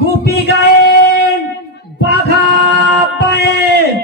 গুপি গায়েন, বাঘা পায়েন।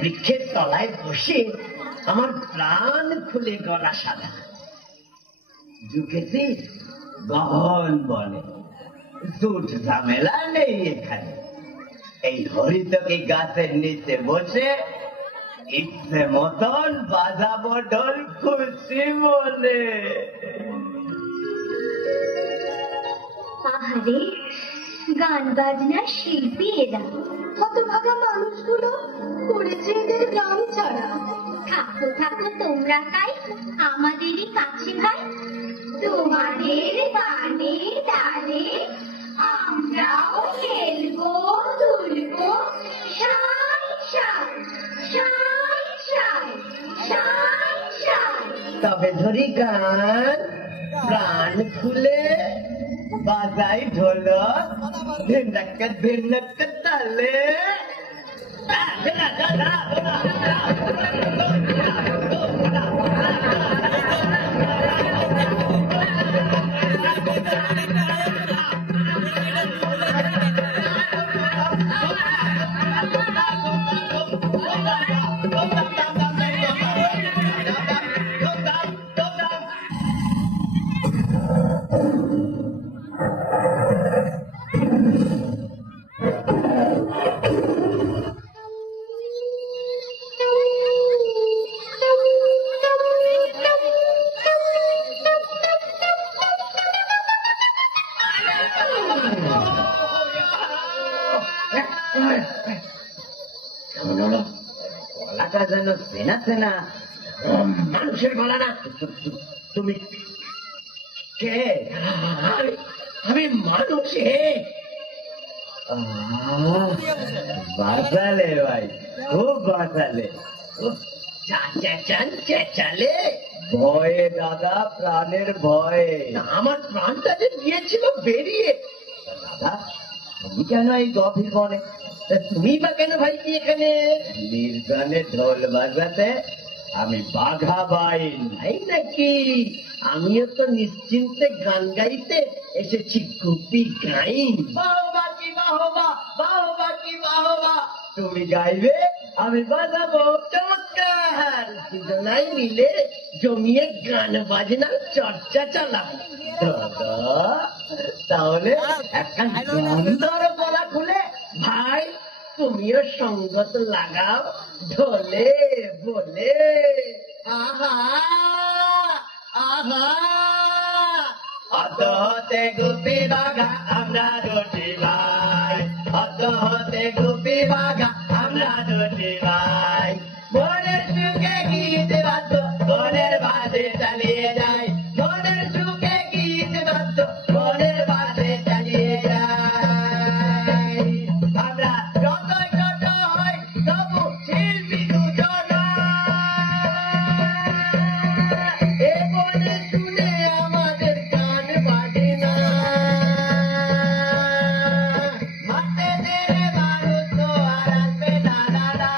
বৃক্ষের তলায় বসে আমার প্রাণ খুলে গলা সাদা ঢুকেছি গহন বনে, জুট ঝামেলা নেই এখানে। এই হরিতকি গাছের নিচে বসে ইচ্ছে মতন বাজাবো ঢোল খুশি মনে। আহারে, গান বাজনার শিল্পী এরা। হতভাগা মানুষগুলো করেছে এদের গ্রাম ছাড়া। থাকো থাকো তোমরা তাই আমাদেরই কাছে ভাই, তোমাদের গানে ডালে আমরাও খেলবো দুলবো সাই সাই সাই সাই সাই সাই। তবে ধরি গান, প্রাণ খুলে বাজাই ঢোলক, ধিনক ধিনক তালে। শোনো, গলাটা যেন চেনা চেনা। মানুষের গলা না। তুমি কে? আমি মানুষ। বাঁচালে ভাই, খুব বাঁচালে। চেঁচালে ভয়ে দাদা, প্রাণের ভয়ে। আমার প্রাণটা যে গিয়েছিল বেরিয়ে। দাদা, তুমি কেন এই গভীর বনে? তুমি বা কেন ভাই এখানে? নির্জনে ঢোল বাজাতে আমি বাঘা বাইন। তাই নাকি? আমিও তো নিশ্চিন্তে গান গাইতে এসেছি গুপি গাইন। বাহবা কি বাহবা, বাহবা কি বাহবা। তুমি গাইবে, আমি বাজাবো। চমৎকার! দুজনাই মিলে জমিয়ে গান বাজনার চর্চা চালাবো। দাদা, তাহলে একটা গান ধরো গলা খুলে। ভাই, তুমিও সঙ্গত লাগাও ঢোলে বলে। আহা আহা, অত হতে গুপি বাঘা আমরা দুটি ভাই, অত হতে গুপি বাঘা আমরা দুটি ভাই। মনের সুখে গীত বাদ্য মনের বাজে চালিয়ে যায়, মনের সুখে গীত বাদ্য মনের বাজে চালিয়ে যায়। আমরা যতই ছোট হই তবু শিল্পী দুজন। এ বনে শুনে আমাদের গান বাজে না। মাঠে দেরে মানুষ তো আর আসবে না দাদা,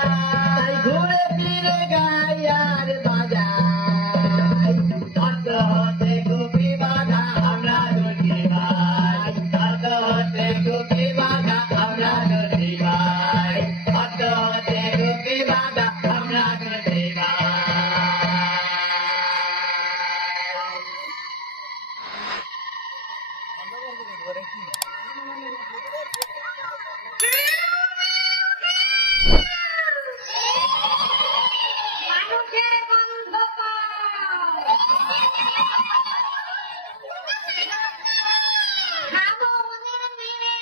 ঘুরে ফিরে গাই আর বাজাই। হত হতে গুপি বাঘা আমরা দুটি ভাই, হত হতে গুপি বাঘা আমরা দুটি ভাই, হত হতে গুপি বাঘা আমরা দুটি ভাই। মানুষের গন্ধ পাও। খাবো ওদের মেরে।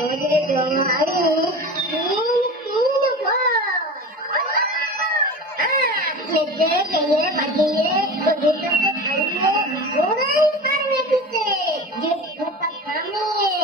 ওরে জমাই মেঘে পেয়ে বাজিয়ে ওদেরকে খাইয়ে ওরাই পারবে দিতে যুদ্ধটা থামিয়ে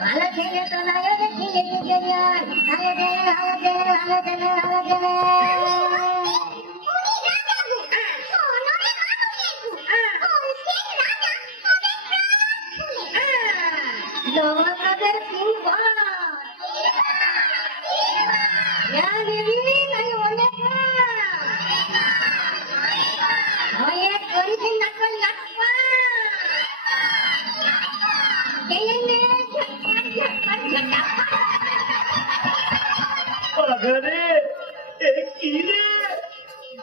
ভালো ছেলে তো নয় ছেলে দুজন ভালো ছেলে ভালো ছেলে ভালো ছেলে ভালো ছেলে জগন্নাথের ফুল অনেক অনেক করেছেন নাকল নাকপা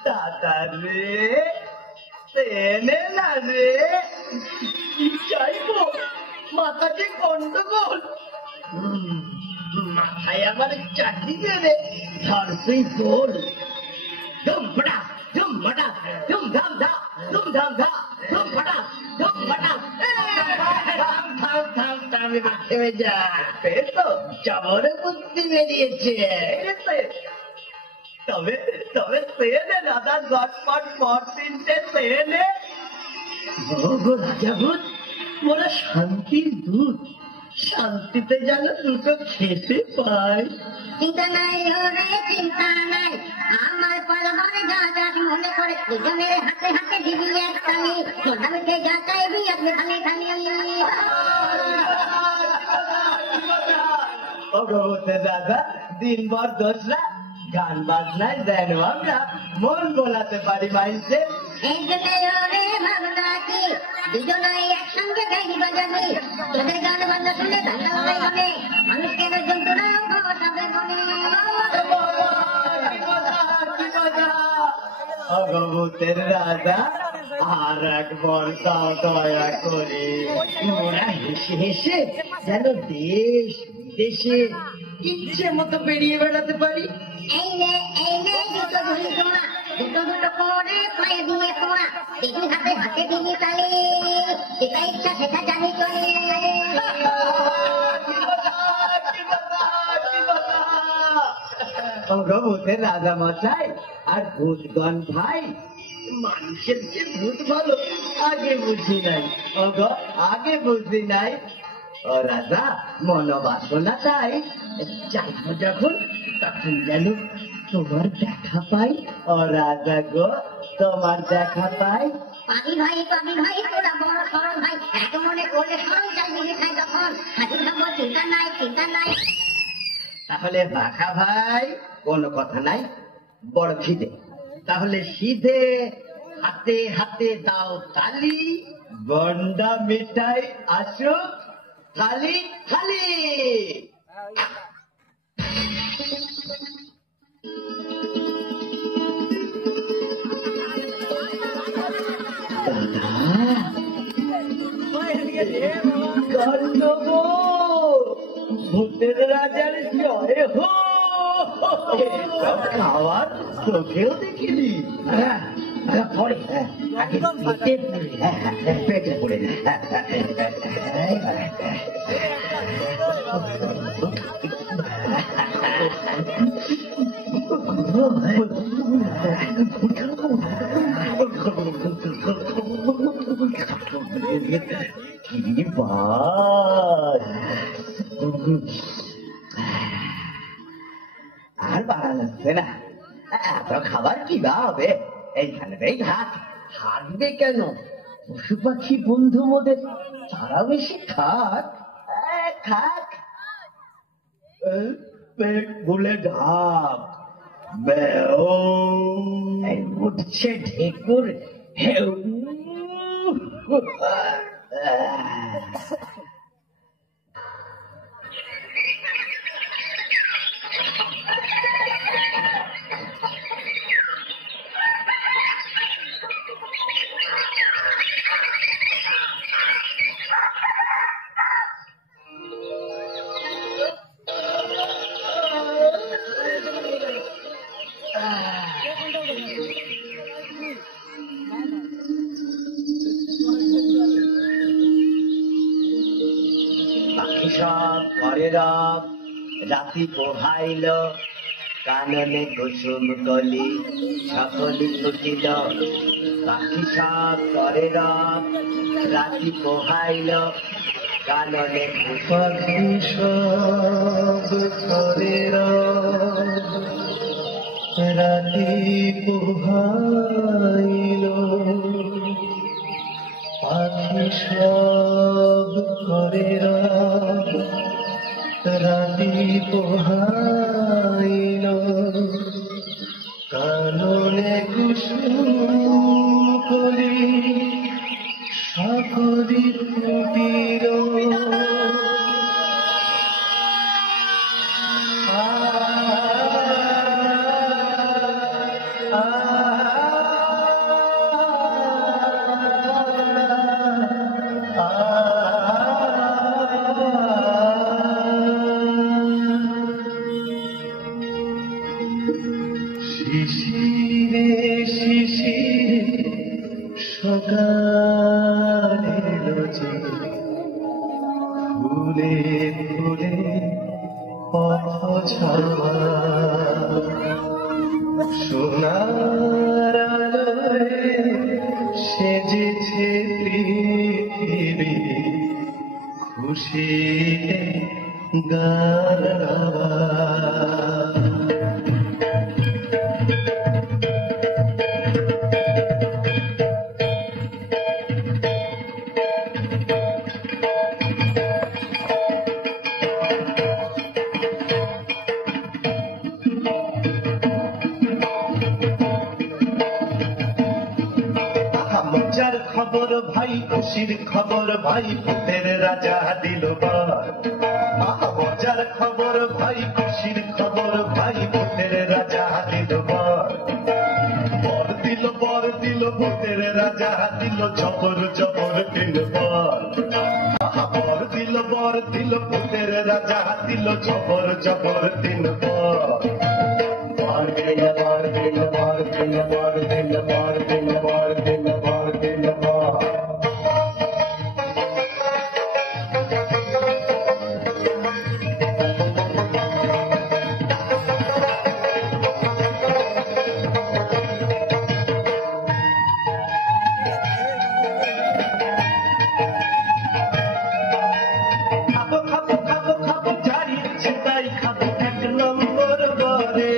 দাদা রে এনে না রে কি চাইবো মাথাকে গন্ডগোল মাথায় আমার চাকরিতে রে ধরতেই গোল ধুম ফটা ধুম ফটা ধুম ধাম ধা ধুম ধাম ধা ধুম ফটা ধুম ফটা থেমে যা তো জবরে বুদ্ধি বেরিয়েছে তবে তবে সেনে দাদা গটপট পর তিনটে সেনে রাজা ভূত ওরা শান্তির দুধ শান্তিতে যেন দুটো খেতে পায় চিন্তা নাই ওরে চিন্তা নাই আমার পরমানে যা যা মনে করে দুজনের হাতে হাতে দিবি এক তালি মোটামুটি যা চাইবি আপনি খালি খালি ভগবতের দাদা দিনভর দোসরা গান বাজনায় যেন আমরা মন বোলাতে পারি মাইছে এই জন্য ওরে ভাবনা কি দুজনাই একসঙ্গে গাইবি বাজাবি তোদের গান বাজনা শুনে ধান্দা হবে মনে মানুষকে যন্ত্রণা হবে মনে ভগবতের রাজা আর একবার তাও দয়া করে ওরা হেসে হেসে যেন দেশ বিদেশে ইচ্ছে মতো বেরিয়ে বেড়াতে পারি এই নে দুটো ধরি তোমরা দুটো করে পায়ে দিয়ে তোমরা দেখি হাতে হাতে দিবি তালি যেটা ইচ্ছা সেটা জানি চলে ভগবতের রাজা মশাই আর ভূতগণ ভাই মানুষের যে ভূত ভালো আগে বুঝি নাই আগে বুঝি নাই ও রাজা মনোবাসনা তাই চাইবো যখন তখন যেন তোমার দেখা পাই ও রাজা গো তোমার দেখা পাই পাবি ভাই তোরা বড় সরল ভাই এত মনে করলে সরল চাল দিকে খাই তখন হাসি থাকবো চিন্তা নাই তাহলে বাঘা ভাই কোনো কথা নাই বড় খিদে তাহলে সিধে হাতে হাতে দাও তালি গন্ডা মিঠাই আসুক খালি খালি ভূতের রাজার জয় হো খাওয়ার চোখেও দেখিনি পরে আগে পেটে পড়ে আর বাড়া লাগছে না এত খাবার কি বা হবে এইখানেতেই ঘাট থাকবে কেন? পশু পাখি বন্ধু মোদের, তারা বেশি খাক। খাক, পেট ভুলে ঢাক। উঠছে ঢেকুর হেউ। পাখি সব ঘরে রব, রাতি পোহাইল, কাননে কুসুম কলি সকলি ফুটিল। পাখি সব ঘরে রব, রাতি পোহাইল, কাননে পাখি সব ঘরে রব, রাতি পোহাইল। পাখি সব ঘরে রব, রাতি পোহাইল, কাননে কুসুম কলি সকলি ফুটিল। শিশিরে শিশিরে সকাল এলো যে, ফুলে ফুলে পথ ছাওয়া, সোনার আলোয় সেজেছে পৃথিবী, খুশিতে গান গাওয়া। মজার খবর ভাই, খুশির খবর ভাই, ভূতের রাজা দিল বর। মজার খবর ভাই, খুশির খবর ভাই, ভূতের রাজা দিল বর। বর দিল বর দিল, ভূতের রাজা দিল জবর জবর দিল বর। বর দিল বর দিল, ভূতের রাজা দিল জবর জবর দিল বর। বর দিল বর দিল বর দিল বর দিল বর দিল বর দিল বর দিল বর। খাবো খাবো খাবো খাবো যাই ইচ্ছে তাই খাবো, এক নম্বর বরে।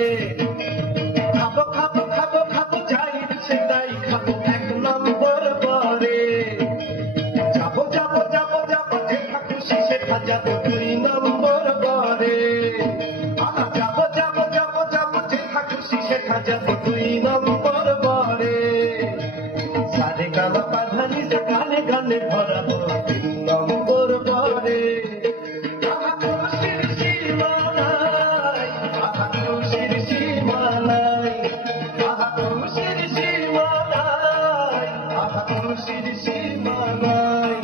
খাবো খাবো খাবো খাবো যাই ইচ্ছে তাই খাবো, এক নম্বর বরে। যাবো যাবো যাবো যাবো যেথা খুশি সেথা যাবো, দুই নম্বর বরে। যাবো যাবো যাবো যাবো যেথা খুশি সেথা যাবো, দুই নম্বর বরে। সারে গামা পাধানি সে গানে গানে ভরাবো, তিন নম্বর বরে। খুশির সীমা নাই, খুশির সীমা নাই, খুশির সীমা নাই, খুশির সীমা নাই,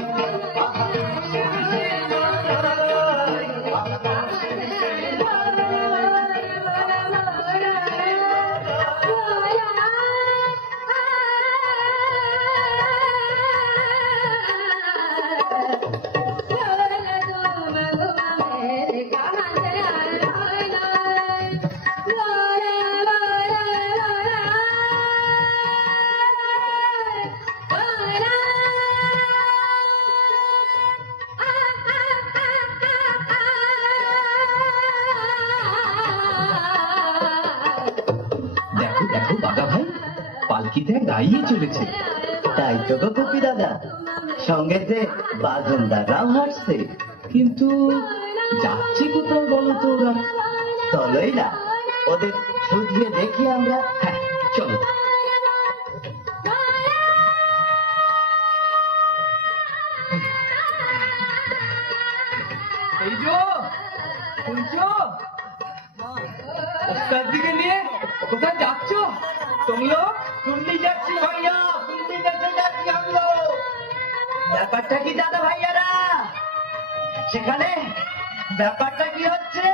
খুশির সীমা নাই, খুশির সীমা দেখো দেখো বাঘা ভাই, পালকিতে দাঁড়িয়ে চলেছে। তাই তো গো গুপি দাদা, সঙ্গে যে বাজন দাদাও হাঁটছে। কিন্তু যাচ্ছে কোথাও বলো তো ওরা? চলোই না, ওদের শুধিয়ে দেখি আমরা। হ্যাঁ চলো। এই যো শুনছো, ওস্তাদ দিকে নিয়ে কোথায় যাচ্ছ? তুমি লোক? কুন্ডি যাচ্ছি ভাইয়া, কুন্ডি দেখতে যাচ্ছি আমরা। ব্যাপারটা কি দাদা ভাইয়ারা সেখানে? ব্যাপারটা কি হচ্ছে?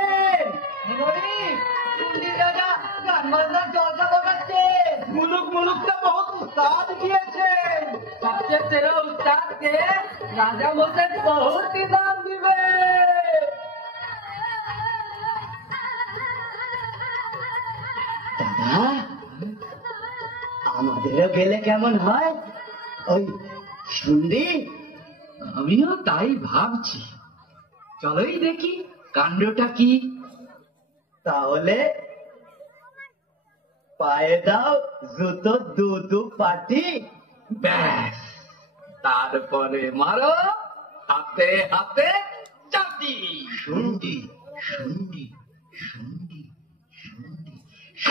দাদা গান বাজনার জলসা বসাচ্ছে। মুলুক মুলুকটা বহুত উস্তাদ দিয়েছে। সবচেয়ে সেরা উস্তাদকে রাজা বলতে বহুত ইনাম দিবে। দাদা আমাদেরও গেলে কেমন হয়? ওই শুনলি? আমিও তাই ভাবছি, চলোই দেখি কাণ্ডটা কি। তাহলে পায়ে দাও জুতো দু পাটি। ব্যাস, তারপরে মারো হাতে হাতে চাটি। শুন্ডি শুন্ডি শুন্ডি শুন্ডি শুন্ডি।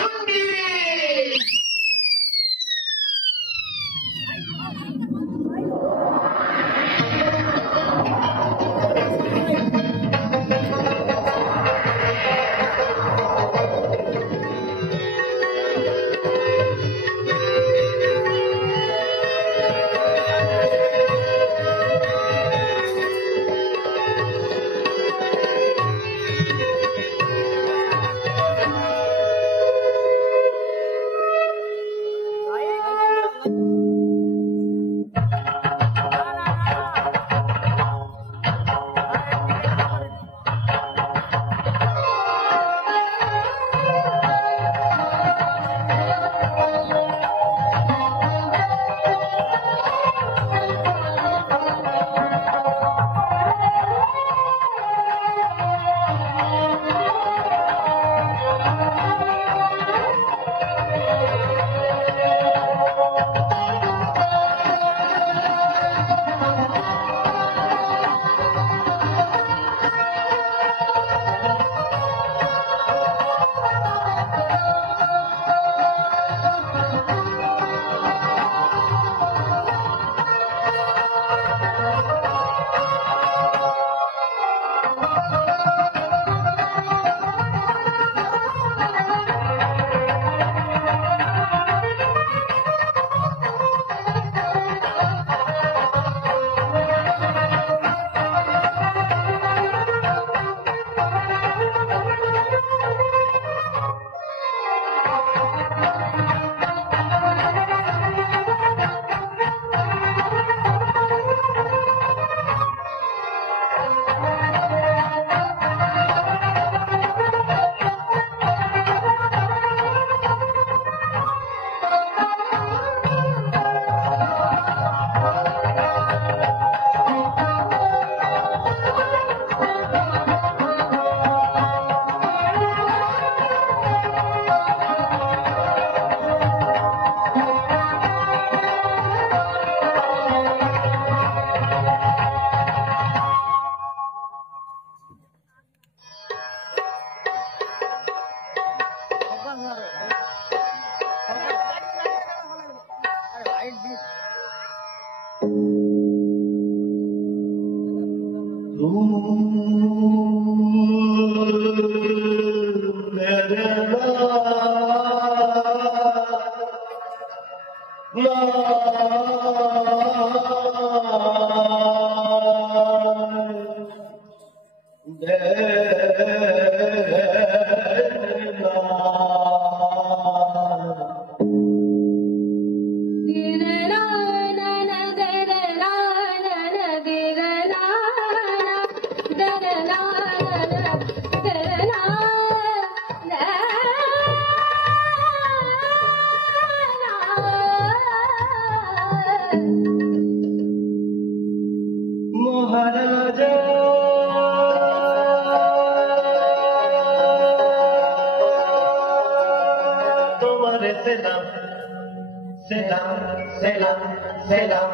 সেলাম সেলাম সেলাম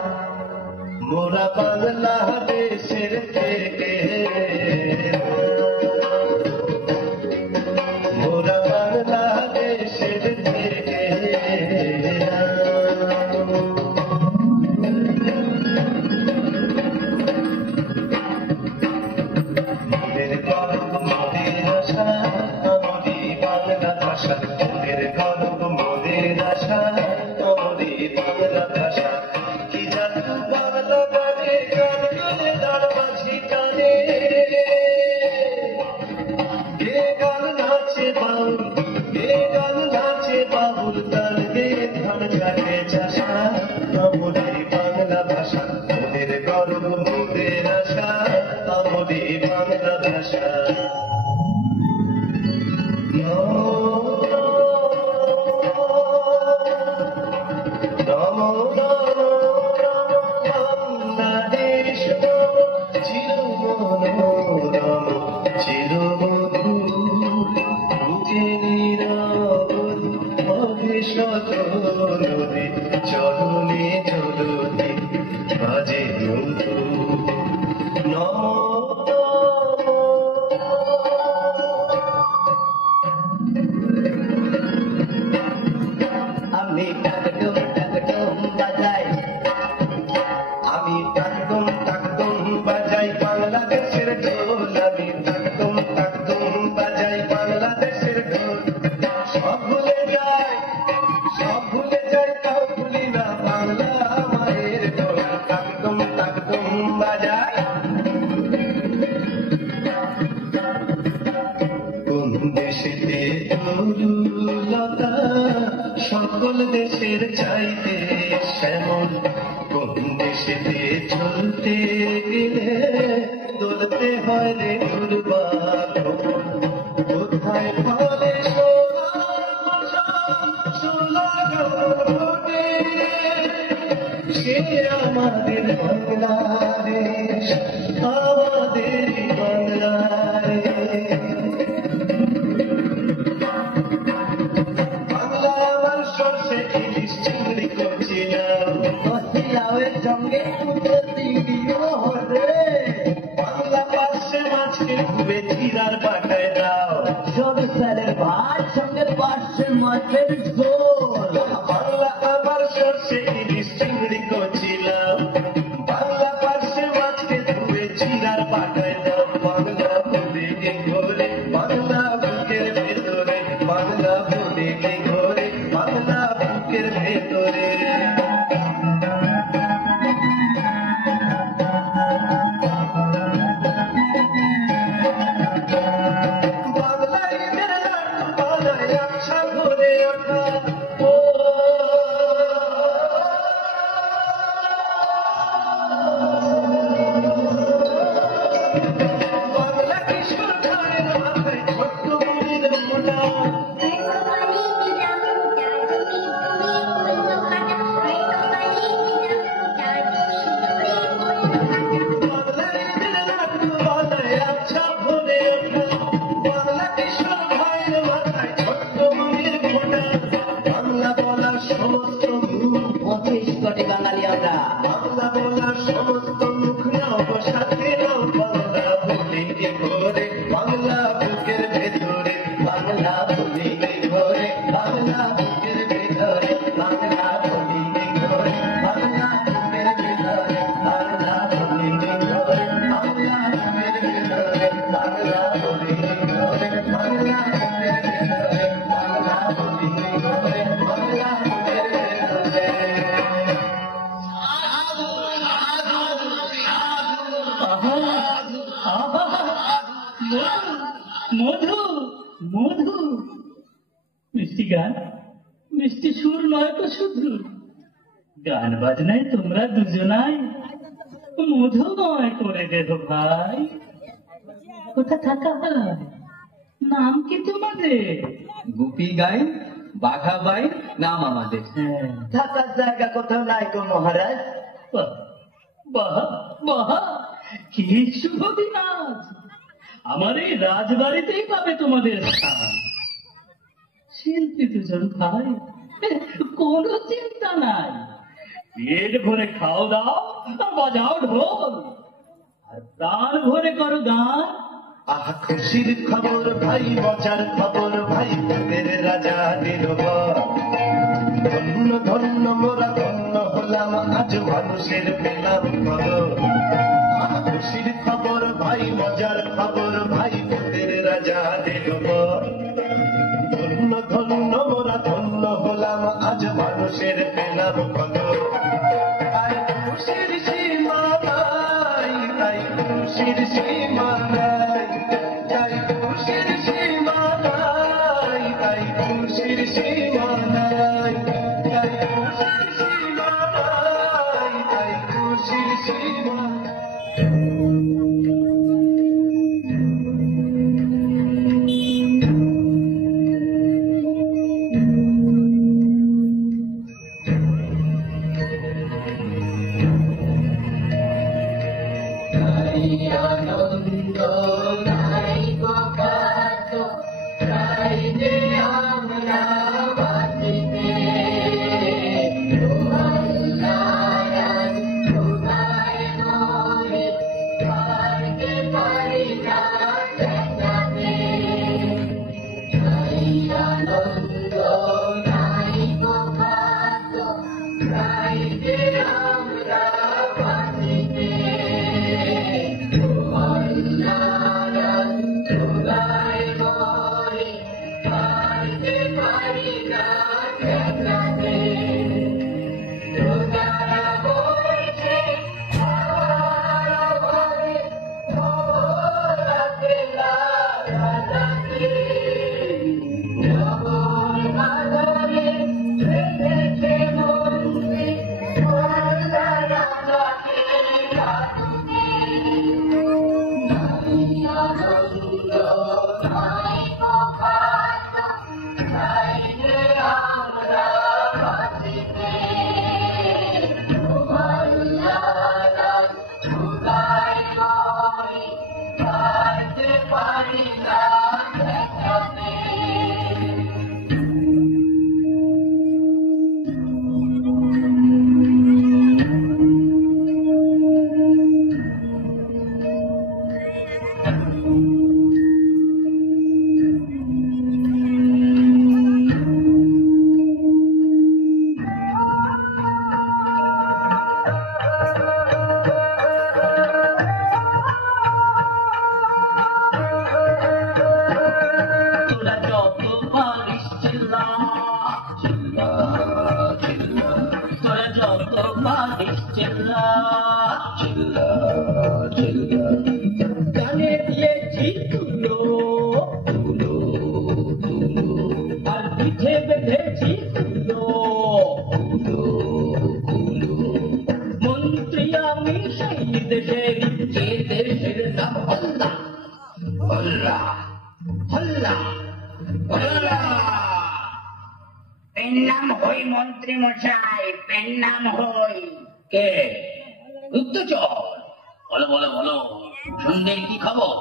মোরা বাংলাদেশের থেকে মোরা বাংলাদেশের থেকে মোদের গর্ব মোদের আশা আমারই বাংলা ভাষা মোদের গর্ব মোদের আশা আমারই বাংলা ভাষা কি জাদু বাংলা গানে গান গানে তার মাঝি টানে গে গান নাচে বাউল গে গান নাচে বাউল গান গে ধান কাটে চাষা আমারই বাংলা ভাষা মোদের গর্ব মোদের আশা আমারই বাংলা ভাষা বাংলাদেশ চিরমনোরম চিরমধুর বুকে নীরব ভবিষ্যৎ নদী চলনে চলনে বাজে আমি টাকডুম টাকডুম বাজাই আমি টাকডুম টাকডুম বাজাই বাংলাদেশের ঢোল আমি টাকডুম টাকডুম বাজাই বাংলাদেশের ঢোল সব ভুলে যাই তাও ভুলি না বাংলা মায়ের ঢোল টাকডুম টাকডুম বাজাই কোন দেশেতে তরুলতা সকল দেশের চাইতে শ্যামল কোন দেশেতে চলতে গেলে দোলতে হয় রে দুর্বার কোথায় ফলে সে আমাদের বাংলাদেশ আমাদের বাংলাদেশ বাংলা আমার সর্ষে ইলিশ চিংড়ি করছিলাম লাউয়ের সঙ্গে বাংলা পাশে মাছকে খুবে চিরার পাঠায় দাও সরু সালের ভাত সঙ্গে পাশে মাছের ঝোল বাংলা আমার সর্ষে ইলিশ চিংড়ি করছিলাম বাংলা পাশে মাছকে খুবে চিরার পাঠায় দাও বাংলা বলে ঘরে বাংলা বুকের ভেতরে বাংলা বলে ঘরে বাংলা বুকের ভেতরে বাংলায় মেরে লাড্ডু বানায় আচ্ছা ভরে ওঠা ও বাংলা কিশোর খানের মাথায় ছোট্ট মুড়ির মোটা বাংলায় মেরে লাড্ডু বানায় আচ্ছা ভরে ওঠা বাংলা কিশোর ভাইয়ের মাথায় ছোট্ট মুড়ির মোটা বাংলা বলার সমস্ত মুখ 25 কোটি বাঙালি আমরা বাংলা বলার সমস্ত মুখ নাও সাথে নাও বাংলা বলে ঘরে বাংলা বুকের ভেতরে বাংলা বলি ঘরে বাংলা বুকের ভেতরে বাংলা বলি ঘরে বাংলা বুকের ভেতরে বাংলা বলি ঘরে বাংলা বুকের ভেতরে বাংলা বলে ঘরে বাংলা বুকের ভেতরে বাংলা বলে ঘরে বাংলা বুকের ভেতরে মধু মধু মিষ্টি গান মিষ্টি সুর নয় তো শুধু গান বাজনায় তোমরা দুজনাই মধুময় করে দেব ভাই কোথা থাকা হয় নাম কি তোমাদের গুপি গাই বাঘা বাই নাম আমাদের থাকার জায়গা কোথাও নাই গো মহারাজ বাহ বাহ বাহ কি শুভ দিন আজ আমার এই রাজবাড়িতেই পাবে তোমাদের স্থান শিল্পী দুজন ভাই কোনো চিন্তা নাই, পেট ভরে খাও দাও, বাজাও ঢোল, আর প্রাণ ভরে করো গান। আহা খুশির খবর ভাই, মজার খবর ভাই, ভূতের রাজা দিল বর। ধন্য ধন্য মোরা ধন্য হলাম, আজ মানুষের পেলাম খবর। আহা খুশির খবর ভাই, মজার খবর ভাই, ভূতের রাজা দিল বর। ধন্য ধন্য মোরা ধন্য হলাম, আজ মানুষের পেলাম খবর। তাই খুশির সীমা নাই, তাই খুশির সীমা নাই, তাই খুশির সীমা নাই, তাই খুশির সীমা নাই, তাই খুশির সীমা নাই, তাই খুশির সীমা নাই। গানে দিয়েছি তুলো, আর পিঠে বেঁধেছি তুলো। মন্ত্রী আমি সেই দেশের, যে দেশের নাম হল্লা হল্লা হল্লা হল্লা। পেন নাম হই মন্ত্রী মশাই, পেন নাম হই। কে? গুপ্তচর? বলো বলো বলো, সন্ধ্যের কি খবর?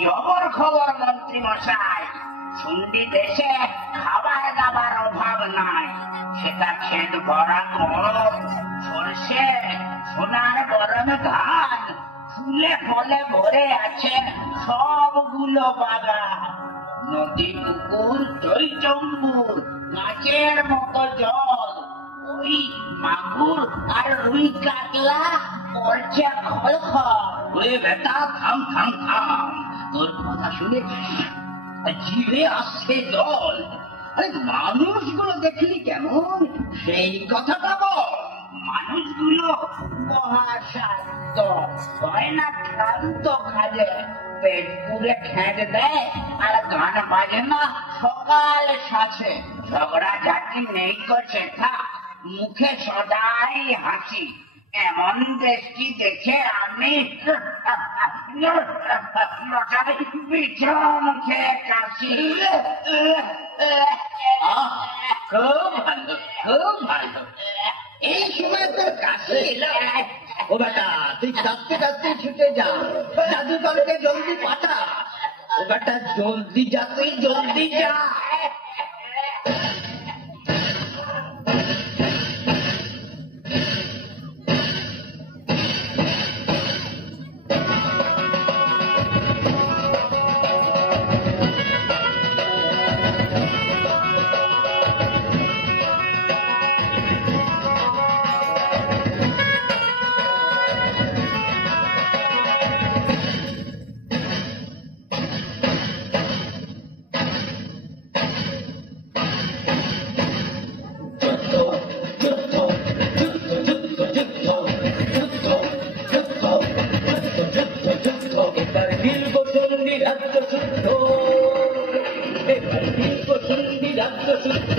জবর খবর মন্ত্রী মশাই, শুনলি দেশে খাবার দাবার অভাব নাই। সেটা ক্ষেত ভরা গম, সরষে, সোনার গরম ধান, ফুলে ফলে ভরে আছে সবগুলো বাগান। নদী পুকুর চৈচম্বুর, নাচের মতো জল, ওই মাগুর আর রুই কাতলা করছে খলখল। ওরে বেটা, থাম থাম থাম, তোর কথা শুনে জিভে আসছে জল। আরে মানুষগুলো দেখলি কেমন, সেই কথাটা বল। মানুষগুলো মহাশান্ত, হয় না ক্লান্ত খালে, পেট পুরে খেট দেয় আর গান বাজে না সকাল সাথে। ঝগড়া ঝাঁটি নেই করছে থা, মুখে সদাই হাসি। এমন দেশটি দেখে আমি পিছন মুখে কাশি। খুব ভালো, খুব ভালো। এই সময় তোর কাছে এলাম। ও বেটা, তুই কাঁদতে কাঁদতে ছুটে যা, জাদুকরকে জলদি পাঠা। ও বেটা, জলদি যা, তুই জলদি যা। রাজ্য শুদ্ধ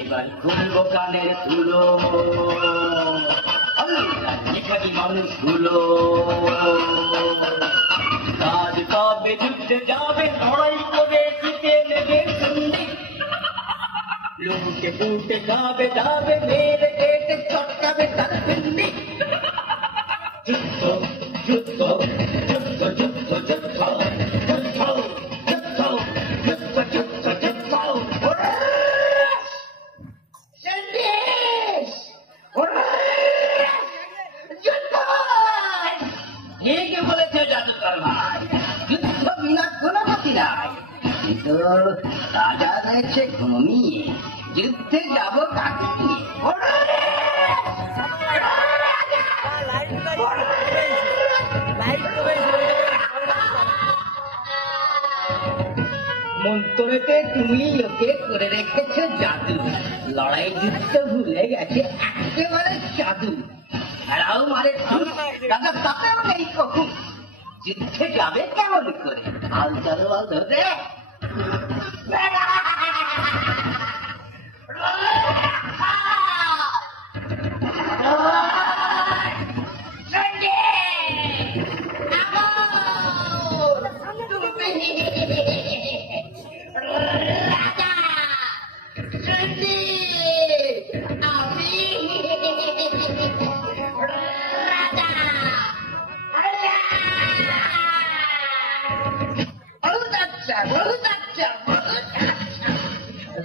এবার খুলবো কানের ধুলো এখানে মানুষগুলো কাজ কবে যুদ্ধে যাবে লড়াই করে জিতে নেবে সন্ধি লুটে ফুটে খাবে যাবে মেরে কেটে চটকাবে তার পিন্ডি যুদ্ধ যুদ্ধ যুদ্ধ যুদ্ধ যুদ্ধ যুদ্ধ যুদ্ধ যুদ্ধ যুদ্ধ যুদ্ধ কে বলেছে জাদুকর ভাই যুদ্ধ বিনা কোনো গতি নাই কিন্তু রাজা রয়েছে ঘুমিয়ে যুদ্ধে যাব কাকে নিয়ে মন্ত্রেতে তুমি লোকে করে রেখেছো জাদু লড়াই যুদ্ধ ভুলে গেছে একেবারে জাদু খেলাও মারে রাজা তাতেও নেই কখন যুদ্ধে যাবে কেমন করে আল তরোয়াল ধরে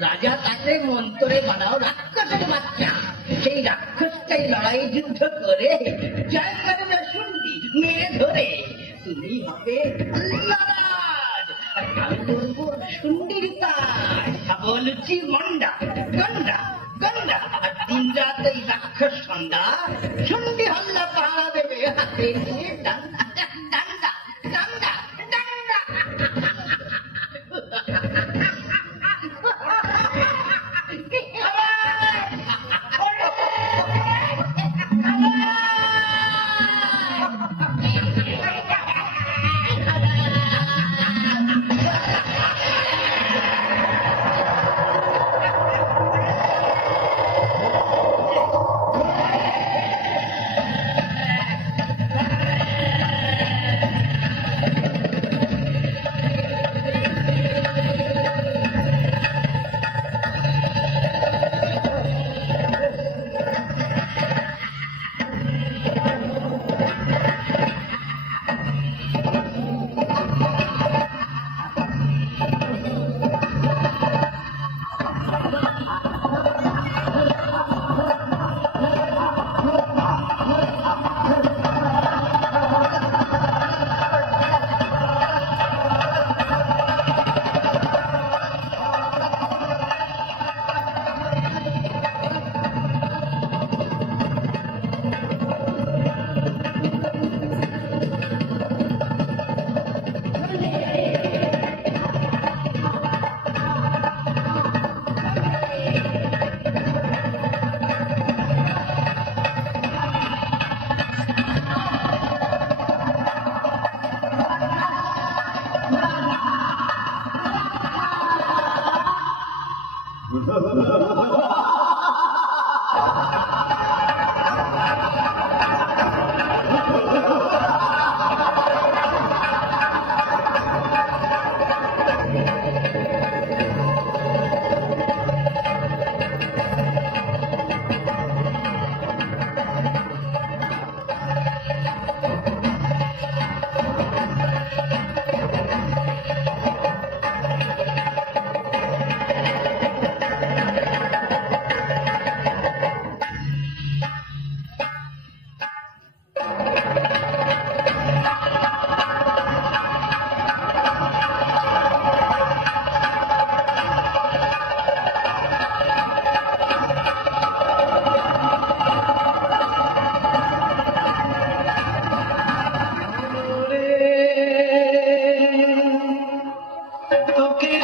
রাজা তাকে মন্ত্রে বানাও রাক্ষসের বাচ্চা সেই রাক্ষসটাই লড়াই যুদ্ধ করে জয় করবে শুনবি মেরে ধরে তুমি হবে আল্লাহরাজ আর আমি করবো শুন্ডির কাজ বলছি মন্ডা গন্ডা গন্ডা আর দিন রাত এই রাক্ষস সন্ধ্যা শুন্ডি হল্লা পাহারা দেবে হাতে নিয়ে ডান্ডা ডান্ডা ডান্ডা ডান্ডা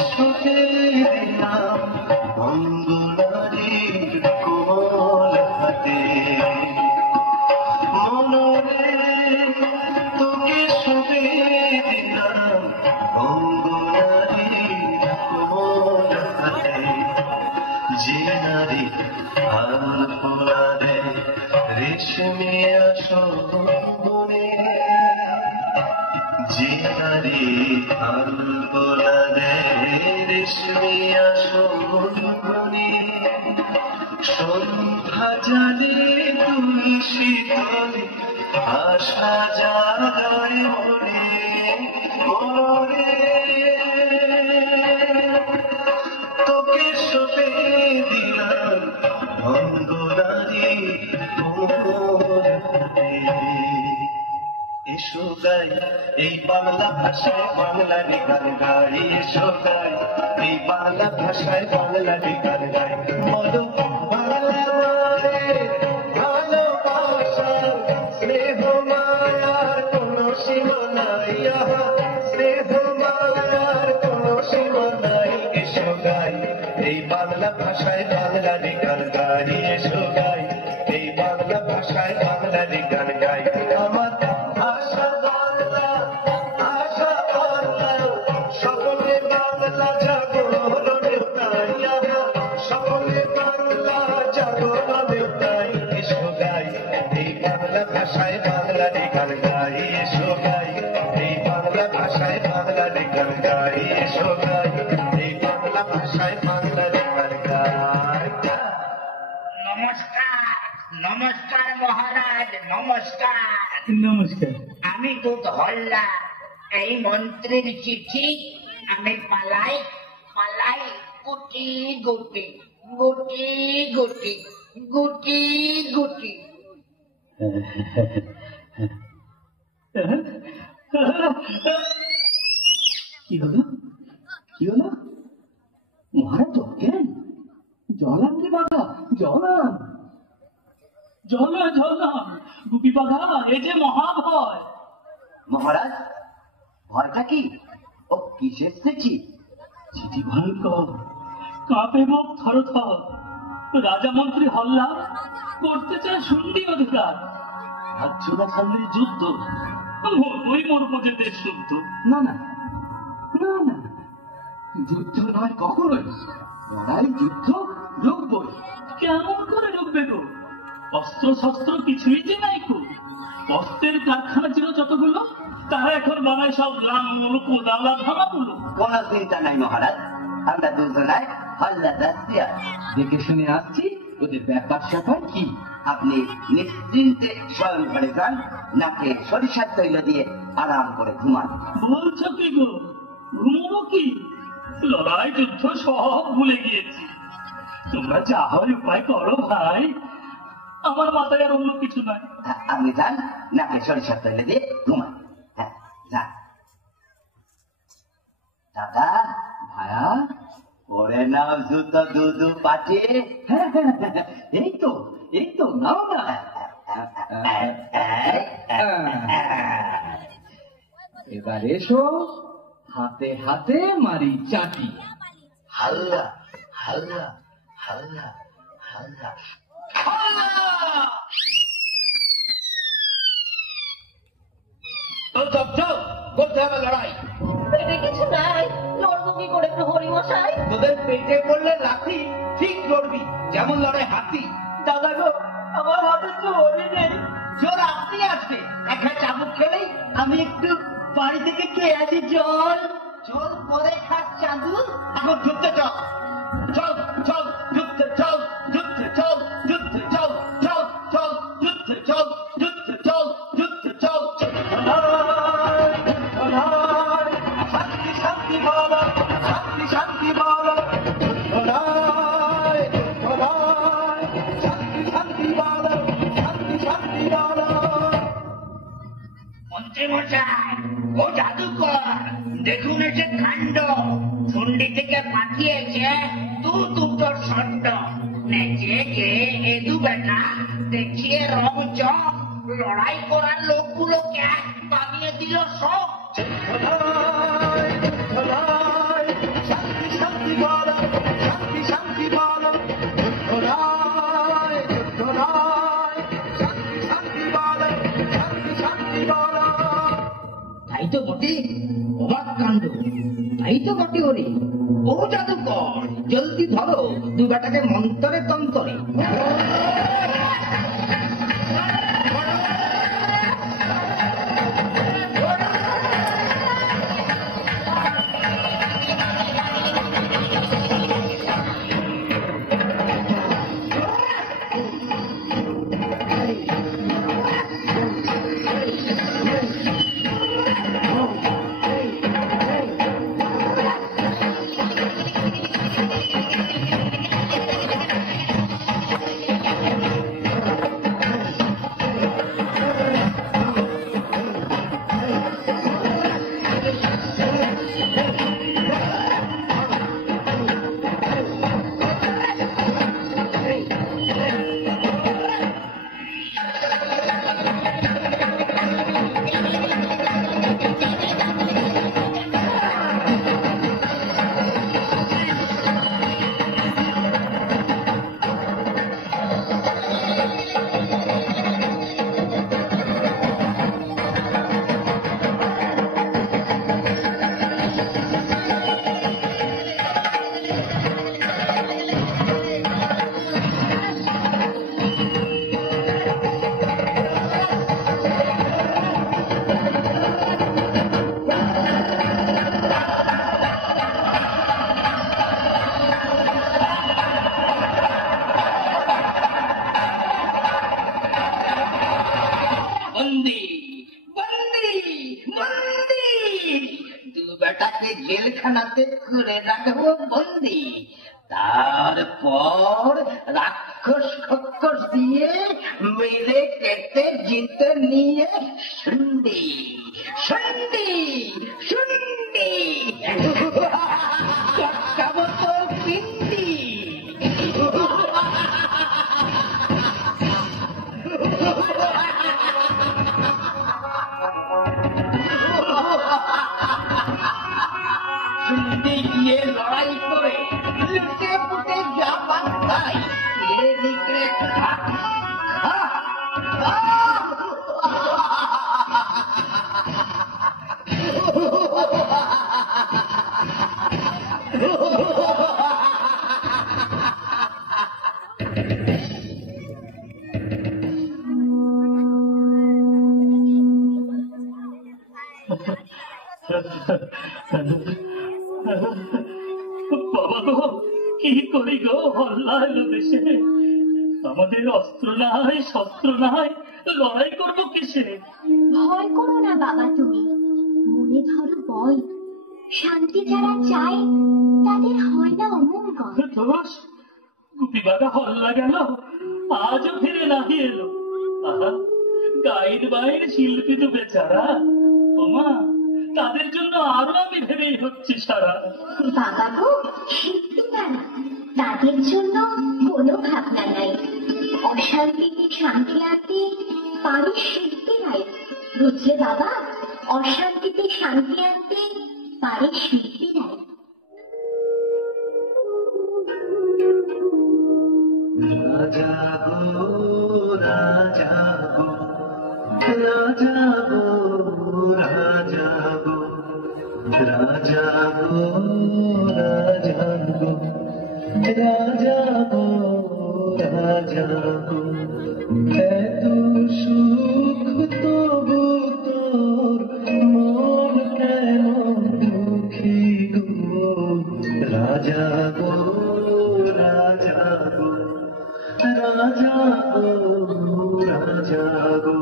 শুতে দিলাম অঙ্গনারীর কোমল হাতে মনরে তোকে শুতে দিলাম অঙ্গনারীর কোমল হাতে যে নারী হাল পোলা দেয় রেশমি আসনে যে নারী হাল পোলা দেয় রেশমি আসনে সন্ধ্যা জানে তুই শীতলে আশা জাগায় মনে মনে তোকে শুতে দিলাম অঙ্গনারী কোমল হাতে এসো গাই এই বাংলা ভাষায় বাংলারই গান গাই এসো গাই এই বাংলা ভাষায় বাংলারই গান গাই বলো বাংলা মায়ের ভালোবাসা স্নেহ মায়ার কোনো সীমা নাই আহা স্নেহ মায়ার কোনো সীমা নাই এসো গাই এই বাংলা ভাষায় বাংলারই গান গাই এসো গাই এই বাংলা ভাষায় বাংলারই গান গাই আমার ভাষা বাংলা ভাষা বাংলা সকলে বাংলা জাগরণে তাই সকলে বাংলা জাগরণে তাই এসো গাই এই বাংলা ভাষায় বাংলারই গান গাই এসো গাই এই বাংলা ভাষায় বাংলারই গান গাই এসো গাই এই বাংলা ভাষায় বাংলারই গান গাই নমস্কার নমস্কার মহারাজ নমস্কার নমস্কার। আমি দুধ হল্লা এই মন্ত্রীর চিঠি আমি পালাই পালাই গুটি গুটি গুটি গুটি গুটি গুটি কি হলো কি হলো মহারাজ কেন জলান রে বাঘা জলান জলা জলা গুপি বাঘা এ যে মহাভয়। মহারাজ ভয়টা কি ও কিসের চিঠি? চিঠি ভয়ঙ্কর কাঁপে মুখ থর থর রাজা মন্ত্রী হল্লা করতে চায় শুন্ডি অধিকার রাজ্যটা সামনে যুদ্ধ ওই মোর বোঝে দেশ শুদ্ধ। না না না না যুদ্ধ নয় কখনোই লড়াই যুদ্ধ রুখবই। কেমন করে রুখবে গো অস্ত্র শস্ত্র কিছুই যে নাই কো অস্ত্রের কারখানা ছিল যতগুলো তারা এখন বানায় সব লাঙ্গল কোদালা ধামাগুলো। কোন চিন্তা নাই মহারাজ আমরা দুজনায় হল্লা যাচ্ছি আর দেখে শুনে আসছি ওদের ব্যাপার স্যাপার কি। আপনি নিশ্চিন্তে স্বয়ং ঘরে যান নাকে সরিষার তৈল দিয়ে আরাম করে ঘুমান। বলছো কি গো ঘুমবো কি লড়াই যুদ্ধ সব ভুলে গিয়েছি তোমরা যা হয় উপায় করো ভাই আমার মাথায় আর অন্য কিছু নাই। আপনি যান নাকে সরিষার তৈল দিয়ে ঘুমান। হ্যাঁ যান। দাদা ভায়া পরে নাও জুতো দুদু পাঠিয়ে হ্যাঁ হ্যাঁ হ্যাঁ, এই তো নাও না। এবার এসো হাতে হাতে মারি চাটি। হাল্লা হাল্লা হাল্লা হাল্লা করতে হবে লড়াই। পেটে কিছু নাই লড়বো কি করে প্রহরী মশাই? তোদের পেটে পড়লে লাঠি ঠিক লড়বি যেমন লড়াই হাতি। দাদা গো আমার হাতে চোরই নেই। জোর আপনি আছে একটা চাবুক খেলেই আমি একটু বাড়ি থেকে খেয়ে আসি জল জল পরে খাস চাঁদু। এখন যুদ্ধে চল চল চল যুদ্ধে চল যুদ্ধে চল যুদ্ধে চল চল চল যুদ্ধে চল যুদ্ধে চল যুদ্ধে চল। শান্তি শান্তি বল শান্তি শান্তি বল শান্তি শান্তি বল শান্তি শান্তি বল। মন্ত্রী মশাই ও জাদুকর দেখুন এসে কাণ্ড ঝুন্ডি থেকে পাঠিয়েছে দুটো শব্দ নেচে যে এদু বেটা দেখিয়ে রং চক লড়াই করার লোকগুলোকে বানিয়ে দিল সব। শান্তি বলো শান্তি শান্তি বলো যুদ্ধ নয় যুদ্ধ নয় শান্তি শান্তি বলো শান্তি শান্তি বলো তাই তো বটে, অবাক কাণ্ড। তাই তো বটে ওরে। ও জাদুকর, জলদি ধরো দু বেটাকে মন্তরে তন্তরে। বন্দি বন্দি বন্দি, দু বেটাকে জেলখানাতে করে রাখবো বন্দি। তারপর রাক্ষস খক্ষস দিয়ে মেরে কেটে জিতে নিয়ে শুন্ডি শুন্ডি শুন্ডি চটকাবো তো পিন্ডি। শুন্ডি গিয়ে লড়াই করে লুটে পুটে যা পাই ছেড়ে দিকে খা খা খা। বাবা গো, কি করি গো, হল্লা এলো দেশে। আমাদের অস্ত্র নাই শস্ত্র নাই, লড়াই করবো কিসে? ভয় করো না বাবা, তুমি মনে ধরো বল। শান্তি যারা চায় তাদের হয় না অমঙ্গল। দোষ গুপি বাগা হল্লা গেল, আজও ফিরে নাহি এলো। আহা, গাইড বাইর শিল্পী তো বেচারা, ওমা তাদের জন্য আরো আমি ভেবেই হচ্ছি সারা। বাবা গো, শিল্পী না, তাদের জন্য কোনো ভাবনা নাই। অশান্তিতে শান্তি আনতে পারে শিল্পীরাই, বুঝলে বাবা? অশান্তিতে শান্তি আনতে পারে শিল্পীরাই। রাজা গো রাজা গো রাজা গো রাজা গো রাজা গো রাজা গো রাজা গো রাজা গো এত সুখ তবু তোর মন কেন দুঃখী গো রাজা গো রাজা গো রাজা গো রাজা গো।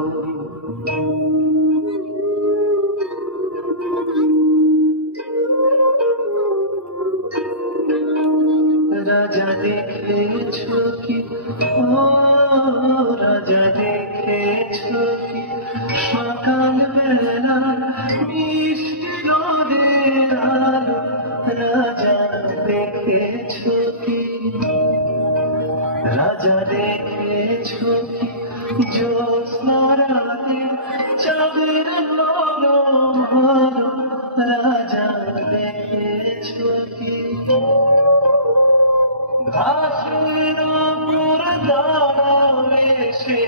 রাজা দেখেছো কি ও রাজা দেখেছো কি সকাল বেলা মিষ্টি রোদের আলো, রাজা দেখেছো কি রাজা দেখেছো কি জ্যোৎস্না রাতে চাঁদের মনোহার, রাজা দেখেছো কি হাসির উপর দাঁড়াবে সে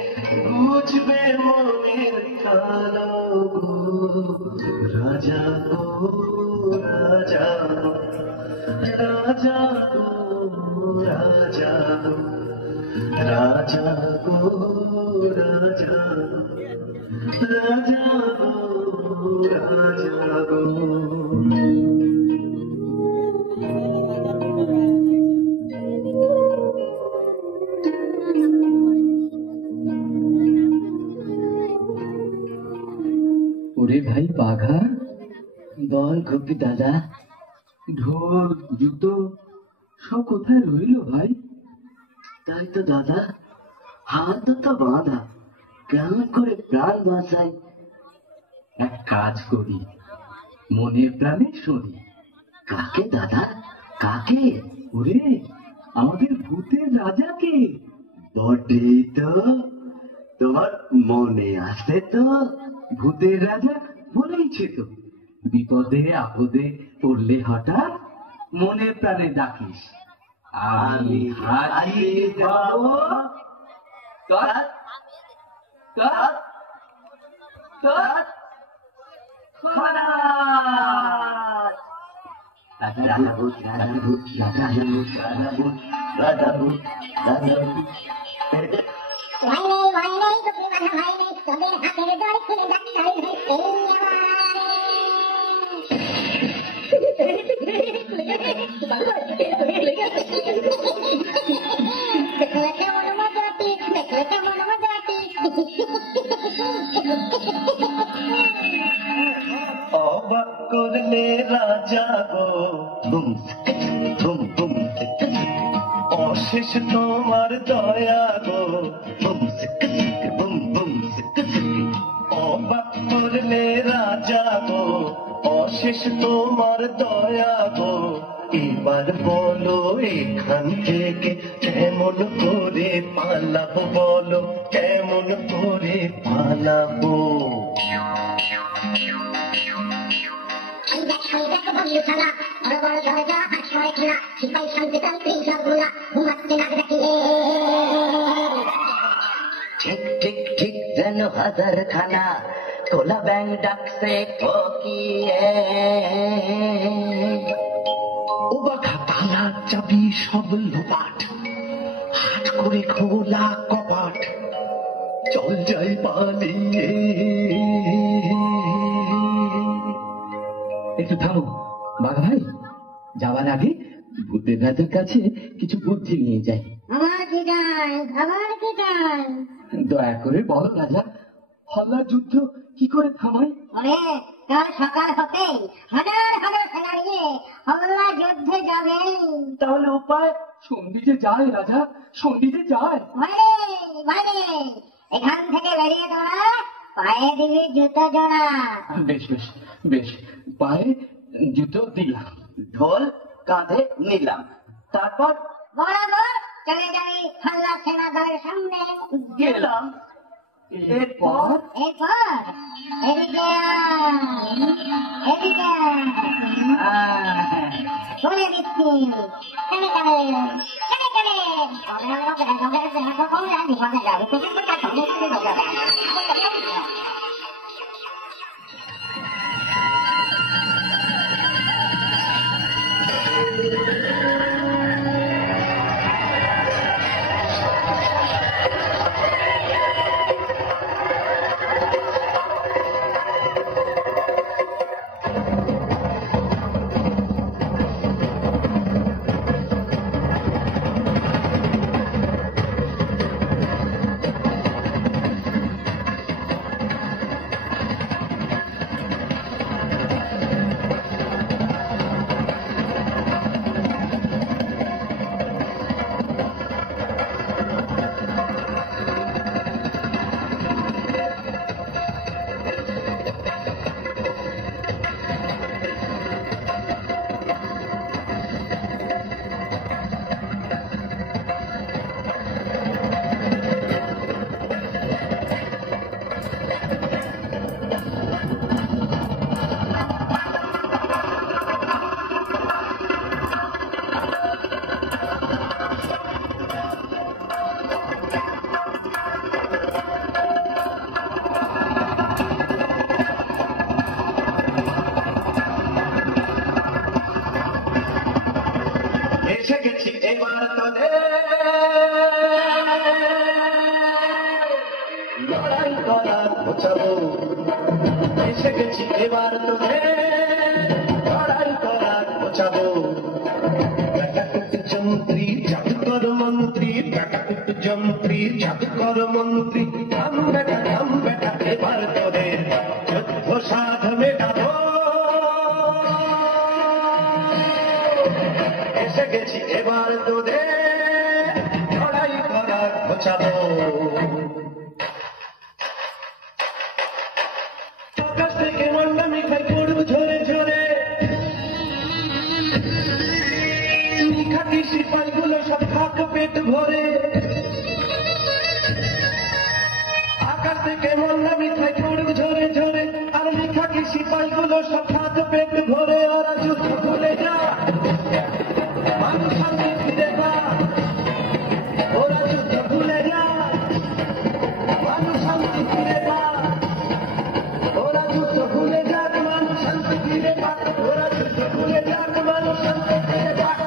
বুঝবে মনের কালো গো রাজা গো রাজা গো রাজা গো রাজা গো রাজা গো রাজা রাজা গো রাজা গো। ওরে ভাই বাঘা, বল খুকি দাদা, ঢোল জুতো সব কোথায় রইল ভাই? তাই তো দাদা, হাত তো বাঁধা, কেমন করে প্রাণ বাঁচাই? এক কাজ করি, মনে প্রাণে শুনি। কাকে দাদা, কাকে? ওরে আমাদের ভূতের রাজাকে। বটে তো, তোমার মনে আছে তো? ভূতের রাজা বলেইছে তো, বিপদে আপদে পড়লে হঠাৎ মনে প্রাণে ডাকিস, আমি হাজির যাব। তৎ তৎ তৎ খনাত। রাজা ভূত, রাজা ভূত, রাজা ভূত, রাজা ভূত, রাজা ভূত, রাজা ভূত। ভয় নেই তোকে মাথা ভয় নেই, তোদের হাতের জল খুলে ডাক্তার দেখলে কেমন মজাটি, দেখলে কেমন মজাটি। অবাক করলে রাজা গো বুম বুম বুম, অশেষ তোমার দয়া গো বুম বুম বুম। অবাক করলে রাজা গো অশেষ তোমার দয়া গো, এবার বলো এখান থেকে কেমন করে পালাবো, বলো কেমন করে পালাবো। ঠিক ঠিক ঠিক যেন হাজার খানা খোলা ব্যাং ডাকছে ঠকিয়ে। ও বাঘা তালা চাবি সব লোপাট, হাট করে খোলা কপাট, চল যাই পালিয়ে। একটু থামো বাঘা ভাই, যাওয়ার আগে ভূতের রাজার কাছে কিছু বুদ্ধি নিয়ে যাই। আমার কি চাই, আমার কি চাই? দয়া করে বলো রাজা, হল্লার যুদ্ধ কি করে থামাই? ওরে কাল সকাল হতেই হাজার হাজার সেনা নিয়ে হল্লা যুদ্ধে যাবে। তাহলে উপায়? সন্ধিতে যায় রাজা, সন্ধিতে যায়। মানে মানে এখান থেকে বেরিয়ে তোরা পায়ে দিবি জুতো জোড়া। বেশ বেশ বেশ, পায়ে জুতো দিলাম, ঢোল কাঁধে নিলাম, তারপর বরাবর চলে যাবি হল্লা সেনা দলের সামনে। গেলাম। এরপর এরপর এদিকে আয়, এদিকে আয়। বলে দিচ্ছি কেনে কেনে কেনে কেনে বিপদে যাবে তোকে তো তার সঙ্গে সঙ্গে ঢোকাবে। এসে গেছি এবার তোদের লড়াই করা বোঝাবো, এসে গেছি এবার তোদের লড়াই করা বোঝাবো। কাটাকুট যন্ত্রী জাদুকর মন্ত্রী, কাটাকুট যন্ত্রী জাদুকর মন্ত্রী, থাম বেটা এবার তোদের যুদ্ধ সাধ মেটাবো। এসে গেছি এবার তোদের লড়াই করা বোঝাবো। আকাশ থেকে মন্ডা মিঠাই পড়ব ঝরে ঝরে, খাটি সিপাহীগুলো সব খাক পেট ভরে। আকাশ থেকে মন্ডা মিঠাই পড়ব ঝরে ঝরে, আর খাটি সিপাহীগুলো সব খাক পেট ভরে। ওরা যুদ্ধ ভুলে যা, মানুষ শান্তি ফিরে যা। ওরা যুদ্ধ ভুলে যা, মানুষ শান্তি ফিরে যা। ওরা যুদ্ধ ভুলে যাক, মানুষ শান্তি ফিরে পাক। ওরা যুদ্ধ ভুলে যাক, মানুষ শান্তি ফিরে পাক।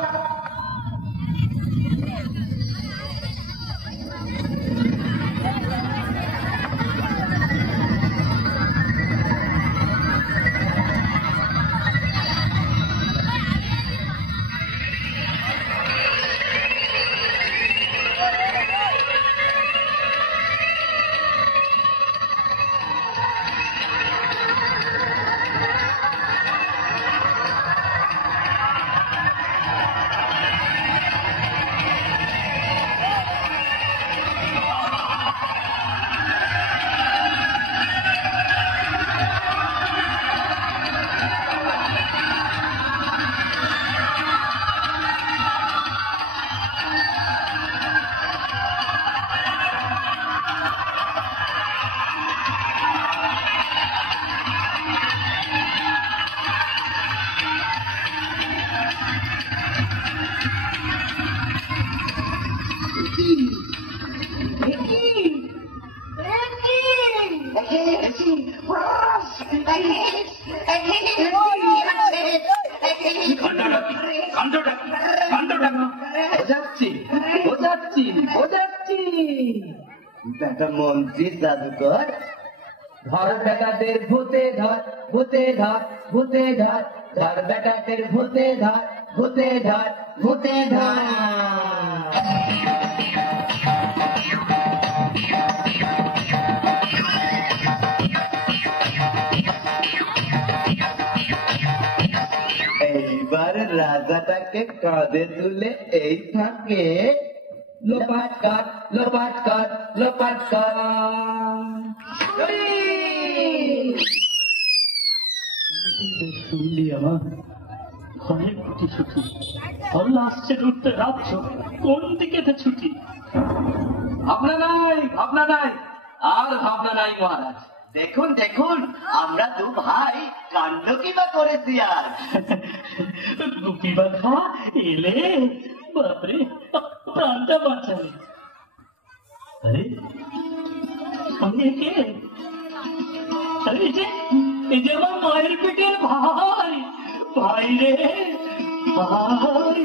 বেটা মন্ত্রী জাদুকর, ধর বেটাদের ভূতে ধর, ভূতে ধর, ভূতে ধর, ধর বেটাদের ভূতে ধর, ভূতে ধর, ভূতে ধর। এইবার রাজাটাকে কাঁধে তুলে এই থাকে লোপাট কাট, লোপাট কাট, লোপাট কাট। শুনলি আমার ভয়ে ফুটি ছুটি, হল্লা আসছে ঢুকতে রাজ্য, কোন দিকে ছুটি? ভাবনা নাই, ভাবনা নাই, আর ভাবনা নাই মহারাজ। দেখুন দেখুন, আমরা দু ভাই কাণ্ড কিবা করেছি আর। গুপি বাঘা এলে, বাপরে প্রাণটা বাঁচালে। আরে সঙ্গে কে? আরে এই যে আমার মায়ের পেটের ভাই, ভাই রে ভাই।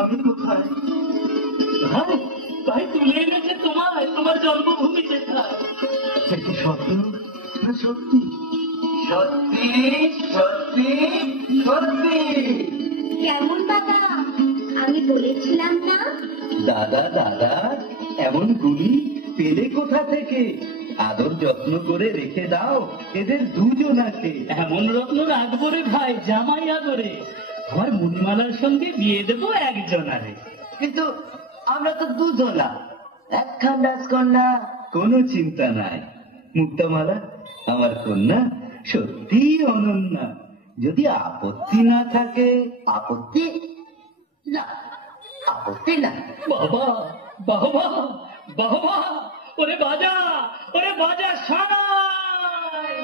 আমি কোথায়? ভাই ভাই তুলে এনেছে তোমায়, তোমার জন্মভূমি যেখানে। সে কি সত্য না সত্যি? সত্যি সত্যি সত্যি। কেমন বাবা, আমি বলেছিলাম না? দাদা দাদা, এমন গুলি পেলে কোথা থেকে? আদর যত্ন করে রেখে দাও এদের দুজনাকে। এমন রত্ন রাখবো রে ভাই, জামাই আদরে। আমার মণিমালার সঙ্গে বিয়ে দেবো একজনারে। কিন্তু আমরা তো দুজনা, একখান রাজকন্যা। কোনো চিন্তা নাই, মুক্তামালা আমার কন্যা সত্যি অনন্যা। যদি আপত্তি না থাকে। আপত্তি না, আপত্তি না। বাবা বাবা বাবা, ওরে বাজা, ওরে বাজা সানাই।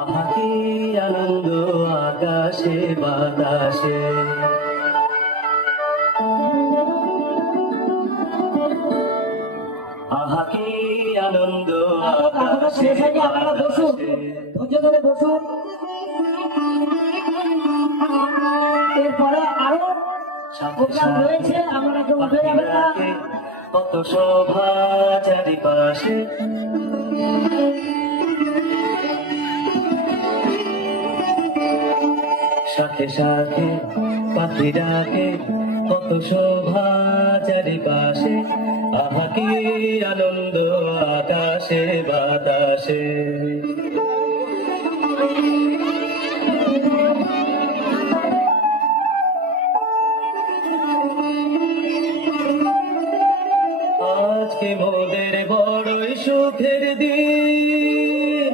আহাকি আনন্দ আকাশে বাতাসে, আহাকি আনন্দ আকাশে বাতাসে। ধৈর্য ধরে বসুন। এরপরে আরো প্রোগ্রাম রয়েছে, আমরা কেউ উঠে যাবেন না। কত শোভা চারিপাশে, সাথে সাথে পাখি ডাকে, কত শোভা চারিপাশে, আহা কি আনন্দ আকাশে বাতাসে। আজকে মোদের বড়ই সুখের দিন,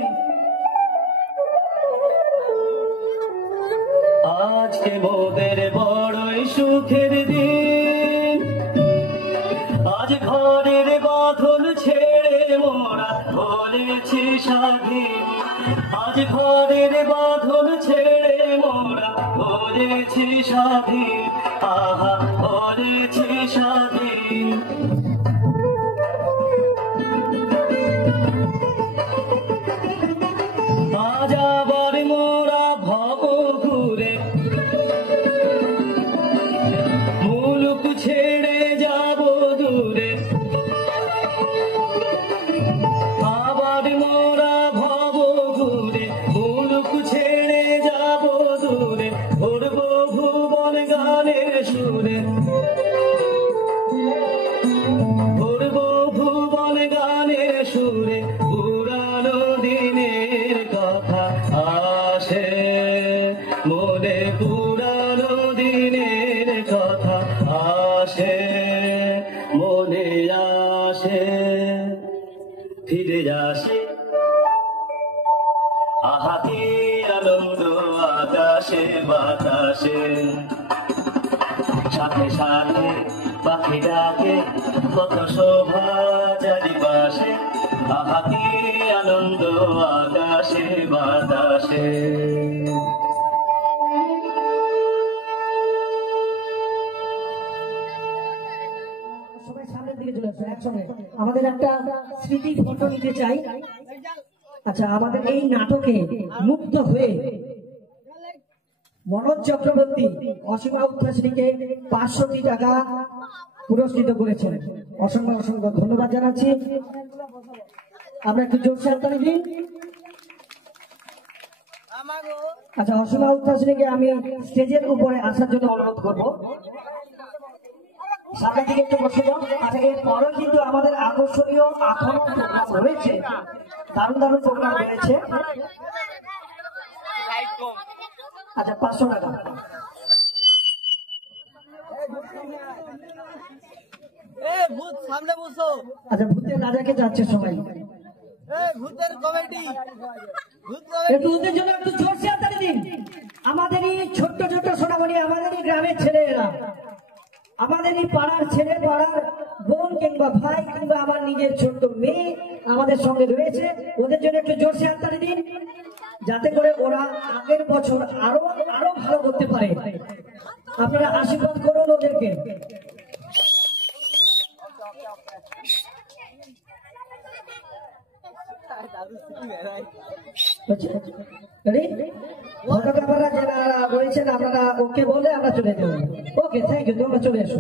আজকে মোদের বড়ই সুখের দিন। আজ ঘরের বাঁধন ছেড়ে মোরা হয়েছি স্বাধীন, আজ ঘরের বাঁধন ছেড়ে মোরা হয়েছি স্বাধীন, আহা হয়েছি স্বাধীন। আজ আবার মোরা ভব ঘুরে মুলুক ছেড়ে যাব দূরে, আবার মোরা ভব ঘুরে মুলুক ছেড়ে যাব দূরে, ঘুরব ভুবন গানের সুরে, ঘুরব ভুবন গানের সুরে। পুরানো দিনের কথা আসে মনে, পুরানো দিনের কথা আসে মনে, আসে ফিরে আসে আহা কি আনন্দ আকাশে বাতাসে, সাথে সাথে পাখি ডাকে কত শোভা চারিপাশে, আহা কি আনন্দ আকাশে বাতাসে। সবাই সামনের দিকে চলে আসো একসঙ্গে, আমাদের একটা স্মৃতি ফটো নিতে চাই। আচ্ছা, আমাদের এই নাটকে মুগ্ধ হয়ে মনোজ চক্রবর্তী অসীমা উচ্ছ্বাসীকে 500 টাকা পুরস্কৃত করেছেন। অসংখ্য অসংখ্য ধন্যবাদ জানাচ্ছি। আমরা একটু জোরসে হাততালি দিন। আচ্ছা, অসীমা উচ্ছ্বাসীকে আমি স্টেজের উপরে আসার জন্য অনুরোধ করব। সামনের দিকে একটু বসে যাও। আচ্ছা, এরপরও কিন্তু আমাদের আকর্ষণীয় এখনো প্রোগ্রাম রয়েছে, দারুণ দারুণ প্রোগ্রাম রয়েছে। আচ্ছা, 500 টাকা। আচ্ছা, ভূতের রাজাকে যাচ্ছে সবাই। একটু ওদের জন্য একটু জোরসে হাততালি দিন। আমাদেরই ছোট্ট ছোট্ট সোনামণি, আমাদেরই গ্রামের ছেলেরা, আমাদেরই পাড়ার ছেলে, পাড়ার বোন কিংবা ভাই কিংবা আমার নিজের ছোট্ট মেয়ে আমাদের সঙ্গে রয়েছে। ওদের জন্য একটু জোরসে হাততালি দিন, যাতে করে ওরা আগের বছর আরো আরো ভালো করতে পারে। আপনারা আশীর্বাদ করুন ওদেরকে। ফটোগ্রাফাররা যারা রয়েছেন আপনারা ওকে বলে আমরা চলে যাবো। ওকে, থ্যাংক ইউ, তোমরা চলে এসো।